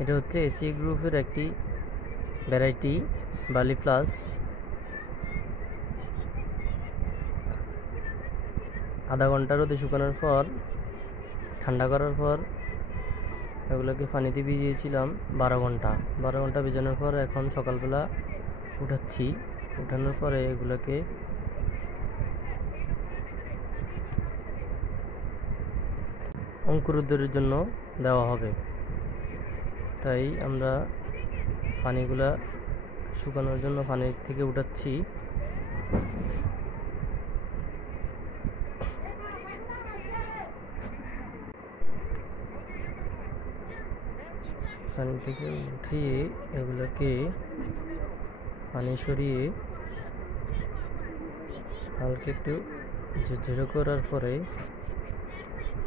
এটা হচ্ছে এসি গ্রুপের একটি ভ্যারাইটি বালি প্লাস। আধা ঘন্টা রোদে শুকানোর পর ঠান্ডা করার পর এগুলোকে পানিতে ভিজিয়েছিলাম 12 ঘন্টা ভিজানোর পর এখন সকালবেলা উঠাচ্ছি। উঠানোর পরে এগুলোকে অঙ্কুরোদ্গমের জন্য দেওয়া হবে। তাই আমরা পানিগুলা শুকানোর জন্য পানি থেকে উঠাচ্ছি। পানি থেকে উঠিয়ে এগুলোকে পানি সরিয়ে হালকা একটু ঝরঝরে করার পরে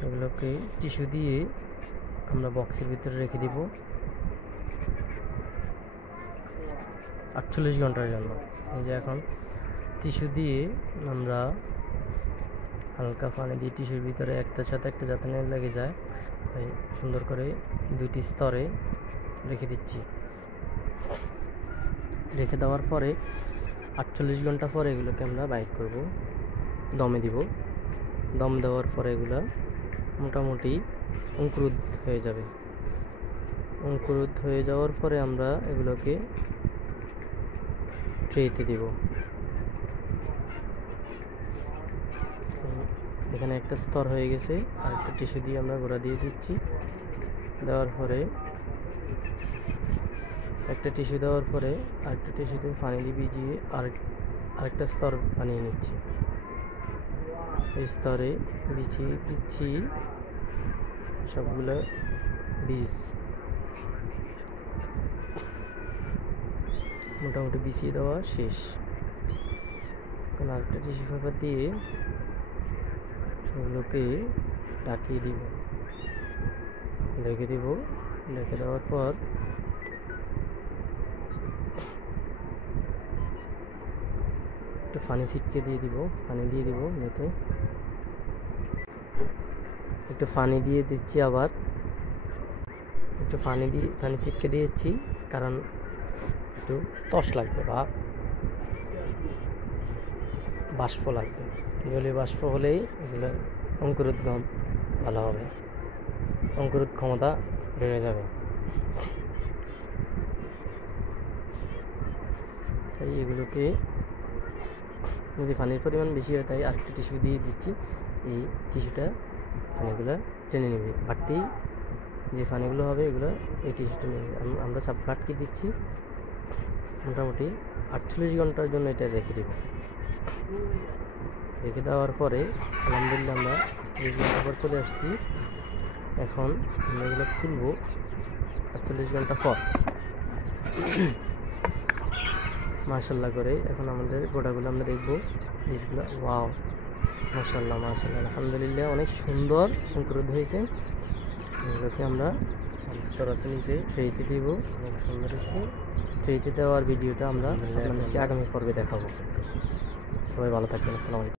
এগুলোকে টিস্যু দিয়ে আমরা বক্সের ভিতরে রেখে দিব 48 ঘন্টার জন্য। এই যে এখন টিস্যু দিয়ে আমরা হালকা পানি দিয়ে টিস্যুর ভিতরে একটার সাথে একটা যাতে না লেগে যায়, তাই সুন্দর করে দুইটি স্তরে রেখে দিচ্ছি। রেখে দেওয়ার পরে 48 ঘন্টা পরে এগুলোকে আমরা বাইর করব, দমে দিব। দম দেওয়ার পরে এগুলো মোটামুটি অঙ্কুরোদ হয়ে যাবে। অঙ্কুরোদ হয়ে যাওয়ার পরে আমরা এগুলোকে ট্রেতে দিব। এখানে একটা স্তর হয়ে গেছে, আর একটা টিস্যু দিয়ে আমরা গোড়া দিয়ে দিচ্ছি। দেওয়ার পরে একটা টিস্যু দেওয়ার পরে আরেকটা টিস্যুতে পানি দিয়ে ভিজিয়ে আরেকটা স্তর বানিয়ে নিচ্ছি। এই স্তরে বিছিয়ে দিচ্ছি সবগুলো বীজ। মোটামুটি বিছিয়ে দেওয়া শেষ। এখন আরেকটা টিস্যু পেপার দিয়ে সেগুলোকে ঢাকিয়ে দিব, ঢেকে দিব। ঢেকে দেওয়ার পর একটু পানি ছিটকে দিয়ে দিব, পানি দিয়ে দিব মেতে। একটু পানি দিয়ে দিচ্ছি, আবার একটু পানি ছিটকে দিয়েছি, কারণ একটু তস লাগবে বা বাষ্প লাগবে। জলীয় বাষ্প হলেই এগুলো অঙ্কুরোদ্গম ভালো হবে, অঙ্কুরোদ ক্ষমতা বেড়ে যাবে। তাই এগুলোকে যদি পানির পরিমাণ বেশি হয় তাই আরেকটা টিস্যু দিয়ে দিচ্ছি। এই টিস্যুটা পানিগুলো টেনে নেবে, বাড়তি যে পানিগুলো হবে এগুলো এই টিস্যুটা নেবে। আমরা সব আটকে দিচ্ছি। মোটামুটি 48 ঘন্টার জন্য এটা রেখে দেব। রেখে দেওয়ার পরে আলহামদুলিল্লাহ আমরা 48 ঘন্টা পর চলে আসছি। এখন আমরা এগুলো খুলবো 48 ঘন্টা পর মাশাল্লাহ করে। এখন আমাদের গোটাগুলো আমরা দেখবো, বীজগুলো। ওয়াও, মাশাল্লাহ মাশাল্লাহ, আলহামদুলিল্লাহ অনেক সুন্দর অঙ্কুরোদ হয়েছে। এগুলোকে আমরা স্তর আছে নিচে ট্রেতে দিব, অনেক সুন্দর হয়েছে। ট্রেতে দেওয়ার ভিডিওটা আমরা আপনাদেরকে আগামী পর্বে দেখাবো। সবাই ভালো থাকবেন, আসসালামু আলাইকুম।